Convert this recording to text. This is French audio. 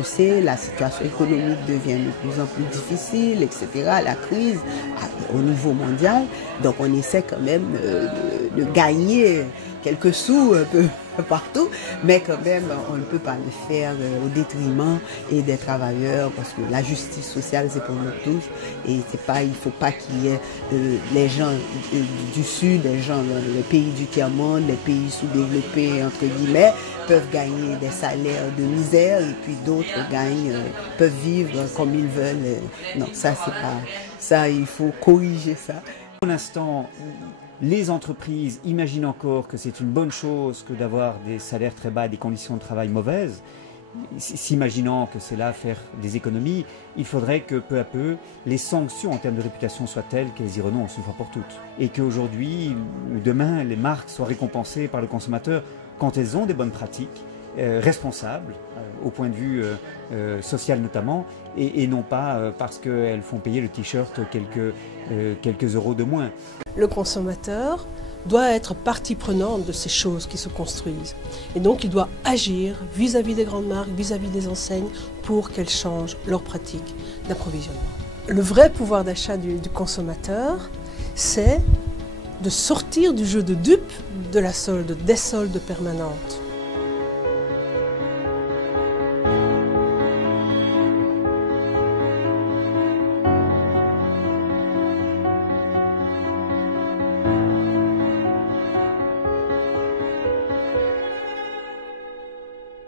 je sais, la situation économique devient de plus en plus difficile, etc. La crise au niveau mondial. Donc on essaie quand même de gagner quelques sous un peu partout, mais quand même on ne peut pas le faire au détriment et des travailleurs, parce que la justice sociale c'est pour nous tous, et c'est pas, il faut pas qu'il y ait les gens du sud, les gens, les pays du tiers-monde, les pays sous-développés entre guillemets, peuvent gagner des salaires de misère et puis d'autres peuvent vivre comme ils veulent. Non, ça c'est pas ça, il faut corriger ça. Pour l'instant, les entreprises imaginent encore que c'est une bonne chose que d'avoir des salaires très bas et des conditions de travail mauvaises. S'imaginant que c'est là faire des économies, il faudrait que peu à peu les sanctions en termes de réputation soient telles qu'elles y renoncent une fois pour toutes. Et qu'aujourd'hui ou demain, les marques soient récompensées par le consommateur quand elles ont des bonnes pratiques, responsables au point de vue social notamment, et non pas parce qu'elles font payer le t-shirt quelques euros de moins. Le consommateur doit être partie prenante de ces choses qui se construisent. Et donc il doit agir vis-à-vis des grandes marques, vis-à-vis des enseignes, pour qu'elles changent leurs pratiques d'approvisionnement. Le vrai pouvoir d'achat du consommateur, c'est de sortir du jeu de dupes de la solde, des soldes permanentes.